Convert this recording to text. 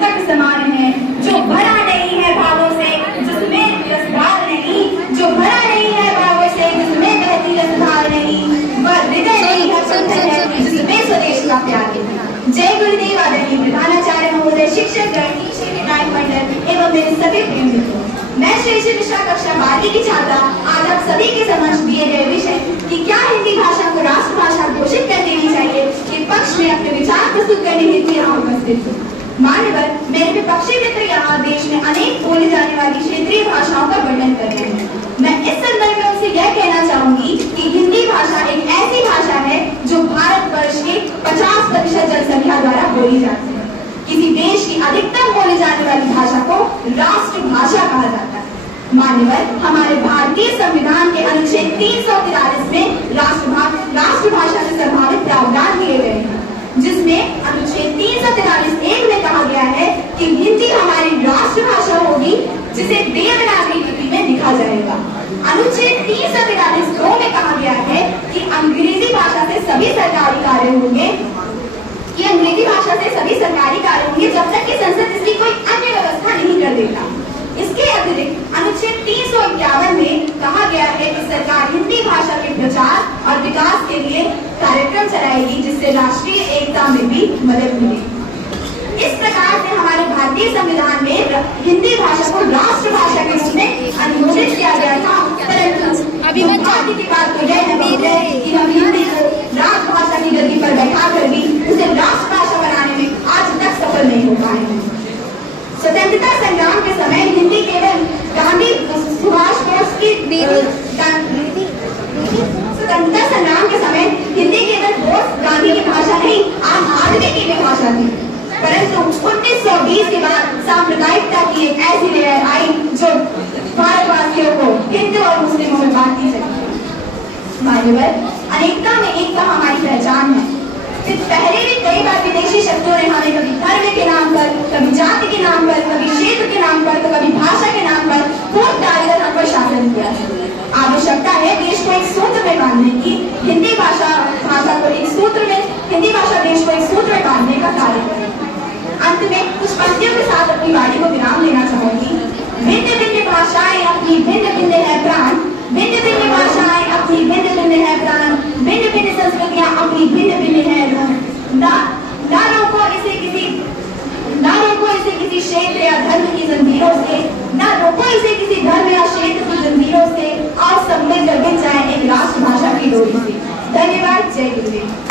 तक समान है, जो भरा नहीं है भावों से जिसमें रसधार नहीं, जो भरा नहीं है भावों से जिसमें बहती रसधार नहीं, वह हृदय नहीं है पत्थर है जिसमें स्वदेश का प्यार है। जय गुरुदेव आदरणीय प्रधानाचार्य महोदय, शिक्षक गण, विधायक मंडल एवं मेरे सभी प्रिय मित्रों, मैं श्री मिश्रा कक्षा 12वीं की छात्रा आज आप सभी के समक्ष दिए गए विषय कि क्या हिंदी भाषा को राष्ट्रभाषा घोषित कर देनी चाहिए के पक्ष में अपने विचार प्रस्तुत करने हेतु यहाँ उपस्थित हूँ। मान्यवर मेरे विपक्षी मित्र यहाँ देश में अनेक बोली जाने वाली क्षेत्रीय भाषाओं का वर्णन कर रहे हैं। मैं इस संदर्भ में उनसे यह कहना चाहूंगी कि हिंदी भाषा एक ऐसी भाषा है जो भारतवर्ष की 50% जनसंख्या द्वारा बोली जाती है। किसी देश की अधिकतम बोली जाने वाली भाषा को राष्ट्रभाषा कहा जाता है। मान्यवर हमारे भारतीय संविधान के अनुच्छेद 343 में राष्ट्रभाषा से संभावित प्रावधान दिए गए हैं, जिसमें अनुच्छेद 343(1) में कहा गया है कि हिंदी हमारी राष्ट्रभाषा होगी जिसे देवनागरी लिपि में लिखा जाएगा। अनुच्छेद 343(2) में कहा गया है कि अंग्रेजी भाषा से सभी सरकारी कार्य होंगे जब तक कि संसद इसकी कोई अन्य व्यवस्था नहीं कर देता। इसके अतिरिक्त अनुच्छेद 351 में कहा गया है कि सरकार हिंदी भाषा के प्रचार और विकास के लिए कार्यक्रम चलाएगी जिससे राष्ट्रीय एकता में भी मदद मिलेगी। इस प्रकार से हमारे भारतीय संविधान में हिंदी भाषा को राष्ट्रभाषा के रूप में अनुमोदित किया गया था, परंतु दुर्भाग्य की बात तो यह है कि हम हिंदी को राजभाषा की गद्दी पर बैठा कर भी उसे राष्ट्रभाषा बनाने में आज तक सफल नहीं हो पाए हैं। स्वतंत्रता संग्राम के समय हिंदी केवल गांधी सुभाष बोस की स्वतंत्रता संग्राम के समय हिंदी केवल बोस गांधी की भाषा नहीं आम आदमी की भी भाषा थी, परंतु 1920 के बाद सांप्रदायिकता की एक ऐसी लहर आई जो भारतवासियों को हिंदू और मुस्लिमों में बांटती चली। मान्यवर अनेकता में एकता हमारी पहचान है। पहले भी कई बार विदेशी शक्तियों ने हमें कभी धर्म के नाम पर, कभी जाति के नाम पर, कभी क्षेत्र के नाम पर, तो कभी भाषा के नाम पर फूट डालकर हम पर शासन किया है। आवश्यकता है देश को एक सूत्र में बांधने की, हिंदी भाषा को एक सूत्र में, हिंदी भाषा देश को एक सूत्र में बांधने का कार्य करे। अंत में कुछ पंक्तियों के साथ अपनी वाणी को विराम देना चाहूंगी। भिन्न भिन्न भाषाएं अपनी भिन्न भिन्न है प्राण, भिन्न भिन्न भाषाएं अपनी भिन्न भिन्न है प्राण, भिन्न भिन्न संस्कृतियां अपनी भिन्न भिन्न है रूह। ना रोको इसे किसी क्षेत्र या धर्म की जंजीरों से, ना रोको इसे किसी धर्म या क्षेत्र की जंजीरों से, और सब मिलकर गिर जाए एक राष्ट्रभाषा की डोरी से। धन्यवाद। जय गुरुदेव।